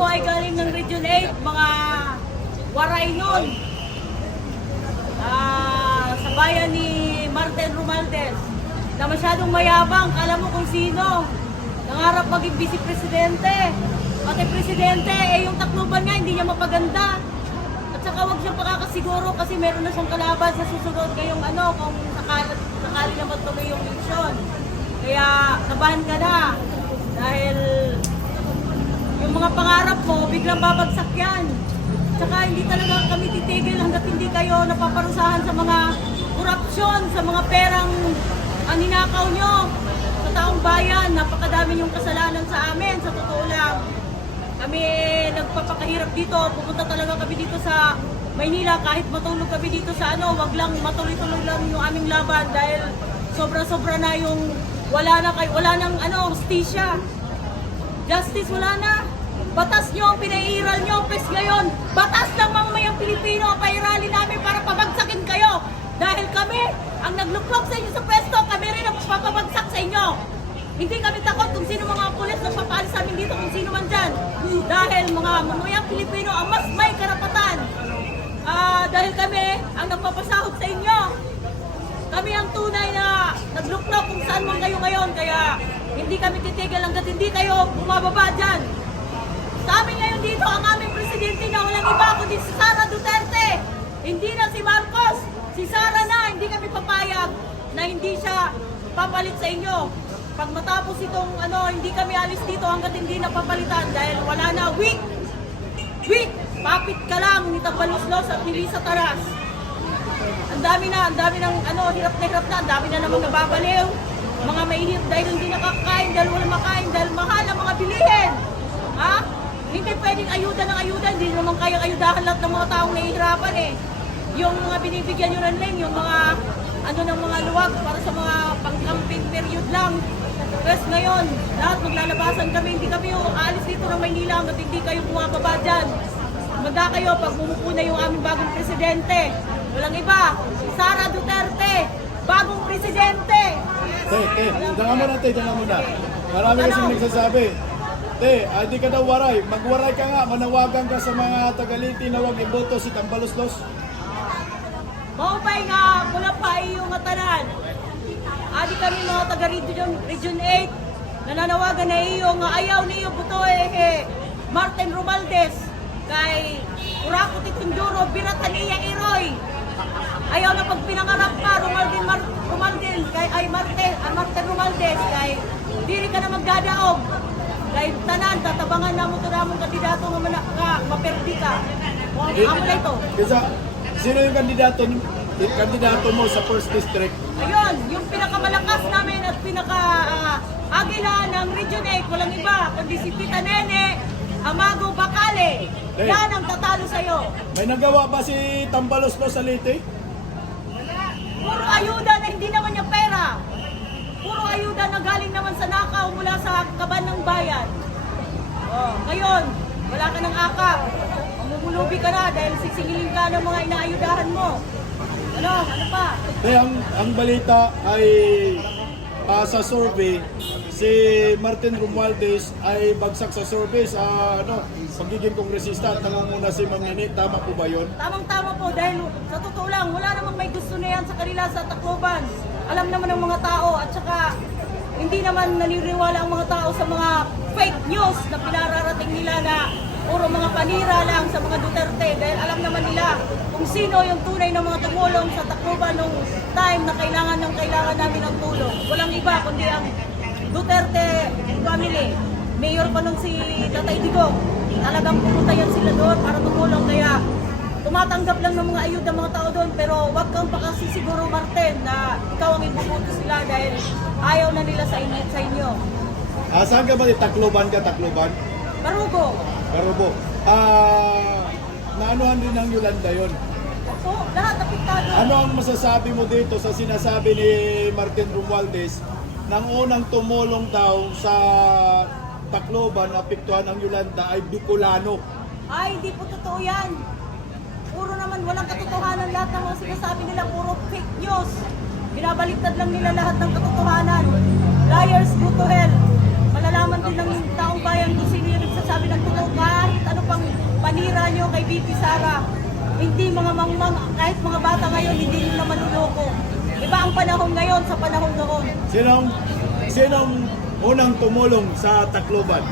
po ay galing ng Region 8, mga waray nun. Sa bayan ni Martin Romualdez, na masyadong mayabang, kala mo kung sino. Nangarap maging vice-presidente. Pati presidente, yung Tacloban nga, hindi niya mapaganda. At saka huwag siyang pakakasiguro kasi meron na siyang kalaban sa susunod ngayong kung sakali na magtuloy yung eleksyon. Kaya, kabahan ka na. Dahil yung mga pangarap mo, biglang babagsak yan. Tsaka hindi talaga kami titigil hanggat hindi kayo napaparusahan sa mga korupsyon, sa mga perang ninakaw nyo sa taong bayan. Napakadami yung kasalanan sa amin, sa totoo lang. Kami nagpapakahirap dito, pupunta talaga kami dito sa Maynila kahit matulog kami dito sa wag lang matuloy-tuloy lang yung aming laban dahil sobra-sobra na yung wala nang hustisya. Justice wala na. Batas nyo ang pinairal nyo, pes ngayon. Batas ng mamamayang Pilipino ang pairali namin para pabagsakin kayo. Dahil kami ang nagluklok sa inyo sa pwesto, kami rin ang papabagsak sa inyo. Hindi kami takot kung sino mga pulis na papaalis sa amin dito, kung sino man dyan. Dahil mga mamamayang Pilipino ang mas may karapatan. Dahil kami ang nagpapasahod sa inyo. Kami ang tunay na nagluklok kung saan man kayo ngayon. Kaya hindi kami titigil hanggat hindi kayo bumababa dyan. Sa amin ngayon dito, ang aming presidente na walang iba kundi si Sara Duterte. Hindi na si Marcos, si Sara na. Hindi kami papayag na hindi siya papalit sa inyo. Pag matapos itong hindi kami alis dito hanggat hindi napapalitan dahil wala na. Weak! Papit ka lang ni Tabaluslos at ni Lisa Taras. Ang dami ng hirap na, ang dami na namang nababaliw. Mga mahihirap dahil hindi nakakain, dahil wala makain, dahil mahal ang mga bilihin. Ha? Hindi pwedeng ayuda ng ayuda, hindi naman kayang ayudahan lahat ng mga taong nahihirapan eh. Yung mga binibigyan nyo lang, yung mga ng mga luwag para sa mga pang-camping period lang. Tapos ngayon, lahat maglalabasan kami, hindi kami aalis dito ng Maynila hanggat hindi kayo bumababa dyan. Magda kayo pag bumupo na yung aming bagong presidente. Walang iba, Sara Duterte, bagong presidente. Diyan muna. Marami kasing nagsasabi. Hindi ka daw waray. Magwaray ka nga, manawagan ka sa mga Tagaliti na huwag iboto si Tambaluslos. Maupay nga, wala pa yung matanan. Adi kami mga taga-Region 8, nananawagan na iyong ayaw niyo buto Martin Romualdez, kay Curaco Titinduro, Biratania Iroy. Ayaw na pag pinangarap ka, Romualdez, Martin Romualdez, kay diri ka na magdadaog. Kay tanan, tatabangan na mo ito namong kandidato nga maperdi ka. Amo na ito. Kasi sino yung kandidato mo sa first district? Ayun, yung pinakamalakas namin at pinaka-agila ng Region 8, walang iba, kundi si Tita Nene Amago Bacale. Yan ang tatalo sa'yo. May nagawa ba si Tambaluslos sa Leyte? Puro ayuda na hindi naman niya pera. Puro ayuda na galing naman sa nakaw mula sa kaban ng bayan. Ngayon, wala ka ng akap. Mamumulubi ka na dahil sisingilin ka ng mga inaayudahan mo. Ano pa? Ang balita ay sa survey, si Martin Romualdez ay bagsak sa survey sa pagiging kongresista at nangunguna si Ma'am Nene. Tama po ba yun? Tamang-tama po dahil sa totoo lang, wala namang may gusto na yan sa kanila sa Tacloban. Alam naman ng mga tao at saka hindi naman naniniwala ang mga tao sa mga fake news na pinararating nila na puro mga panira lang sa mga Duterte dahil alam naman nila kung sino yung tunay na mga tumulong sa Tacloban nung time na kailangan namin ng tulong. Walang iba kundi ang Duterte family. Mayor pa nung si Tatay Digong. Talagang pumunta yan sila doon para tumulong kaya tumatanggap lang ng mga ayuda ng mga tao doon pero wag kang pakasisiguro Martin na ikaw ang ibubuto sila dahil ayaw na nila sa inyo. Saan ka ba? Tacloban ka? Tacloban? Barugo. Naanuhan din ng Yolanda yun. So, lahat apektado. Ano ang masasabi mo dito sa sinasabi ni Martin Romualdez nang unang tumulong daw sa Tacloban, apektuhan ng Yolanda ay Bicolano? Ay, hindi po totoo yan. Puro naman walang katotohanan lahat ng mga sinasabi nila, puro fake news. Binabaliktad lang nila lahat ng katotohanan. Liars go to hell. Malalaman din ng taong bayan kung sino yung nagsasabi ng totoo kahit nyo kay BP Sara. Hindi mga mangmang, kahit mga bata ngayon, hindi nila manuloko. Iba ang panahon ngayon sa panahon noon. Sinong unang tumulong sa Tacloban?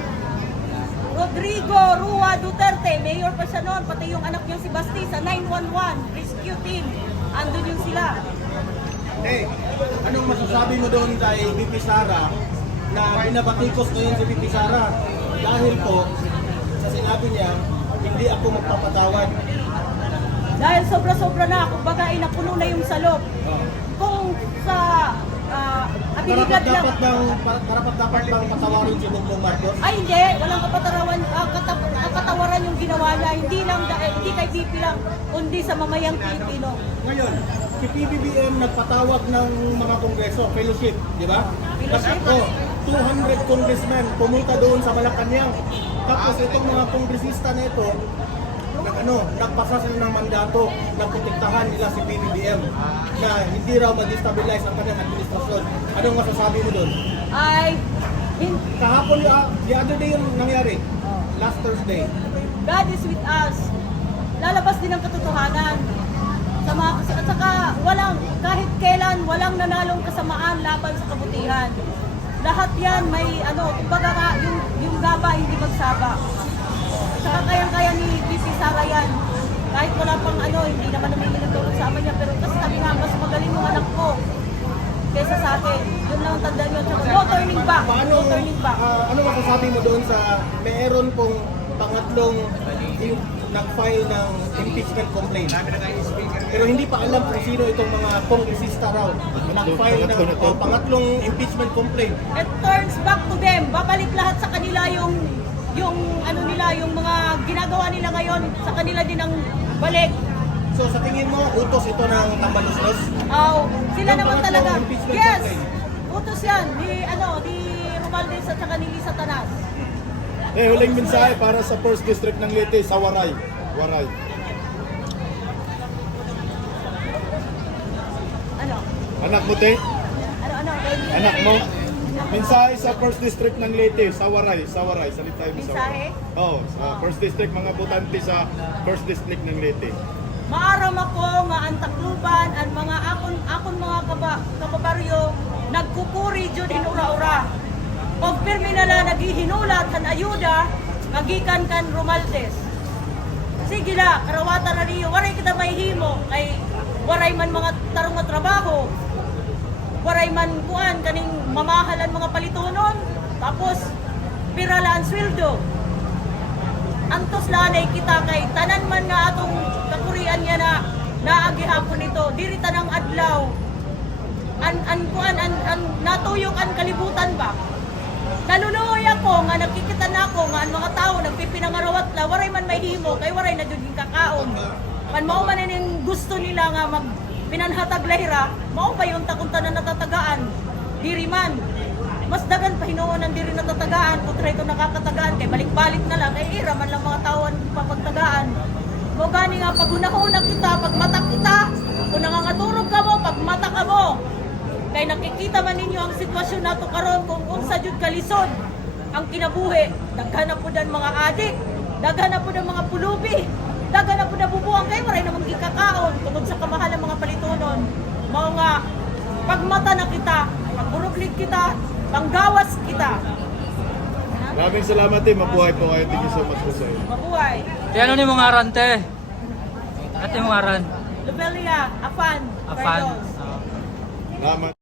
Rodrigo Rua Duterte, mayor pa siya noon, pati yung anak niya si Basti sa 911 rescue team. Andun yun sila. Anong masasabi mo doon kay BP Sara na binabatikos ngayon si BP Sara dahil po sa sinabi niya, hindi ako magpapatawad. Dahil sobra-sobra na, kumbaga ay napuno na yung salop. Kung sa abilidad lang, Dapat bang patawarin si Bongbong Marcos? ay hindi, walang kapatawaran yung ginawa niya. Hindi kay BP lang, kundi sa mamayang Pilipino. Ngayon, si PBBM nagpatawag ng mga kongreso, fellowship, di ba? Fellowship? Tapos, 200 congressmen pumunta doon sa Malacanang. Tapos itong mga kongresista na ito, nagpasa sila ng mandato na protektahan nila si PBBM na hindi raw ma-destabilize ang kanyang administrasyon. Anong masasabi mo doon? Ay, Kahapon, the other day yung nangyari, last Thursday. God is with us. Lalabas din ang katotohanan. At saka kahit kailan, walang nanalong kasamaan laban sa kabutihan. Lahat yan may kumbaga nga, yung gaba hindi magsaba. At saka kayang-kaya ni BP Sara yan. Kahit wala pang hindi naman namin tulong sa amin niya. Pero kasi sabi nga, mas magaling yung anak ko kaysa sa akin. Yun lang ang tandaan nyo. Tsaka, no turning back. No turning back. Ano masasabi mo doon sa meron pong pangatlong nag-file ng impeachment complaint? Pero hindi pa alam kung sino itong mga kongresista raw. Nag-file ng pangatlong impeachment complaint. It turns back to them. Babalik lahat sa kanila yung mga ginagawa nila ngayon, sa kanila din ang balik. So sa tingin mo, utos ito ng tambaluslos? Sila Yung naman pangatlong talaga. impeachment Yes! complaint. Utos yan ni Romualdez at saka ni Lisa Tanas. Huling mensahe para sa 1st District ng Leyte sa Waray. Ano? Anak mo, te? Ano? Anak mo? Mensahe sa 1st District ng Leyte sa Waray. Salita mo sa Mensahe? Waray. Oo, sa 1st District, mga botante sa 1st District ng Leyte. Maaram ako nga ang Tacloban ang mga akon mga kababaryo nagkukuri jud in ura-ura. Og pirmi nala naghihinulat kan ayuda kagikan kan Romualdez. Sige la, karawatan na niyo, waray kita mahihimo kay waray man mga tarong nga trabaho. Waray man kuan kaning mamahalan mga palitonon, tapos piralaan sweldo. Antos lanay kita kay tanan man nga atong kakurian niya na naagihapon nito, diri tanang adlaw. An natuyok ang kalibutan ba? Nanunoy ako nga nakikita na ako nga ang mga tao nagpipinangarawat la waray man mahimo kay waray na jud kakaon. Pan mao man ning gusto nila nga mag pinanhatag lahira, mao pa yung takunta na natatagaan. Diri man. Mas dagan pa hinuon ang diri natatagaan kontra ito nakakatagaan kay balik-balik na lang kay ira man lang mga tao ang papagtagaan. Mo gani nga paghunahuna kita, pagmata kita, kung nangangaturog ka mo, pagmata ka mo. Kay nakikita man ninyo ang sitwasyon nato karon kung unsa jud kalisod ang kinabuhi. Daghan na pud ang mga adik, daghan na pud ang mga pulubi, daghan na pud ang bubuang kay maray namang gikakaon tungod sa kamahalang mga palitonon. Mao nga pagmata na kita, pagburuglig kita, panggawas kita. Maraming salamat, te. Mabuhay po kayo. Thank you so much po sa iyo. Mabuhay. Te, ano ni mong aran, te? Ate mong aran? Lobelia, Afan. Afan. Carlos. Salamat.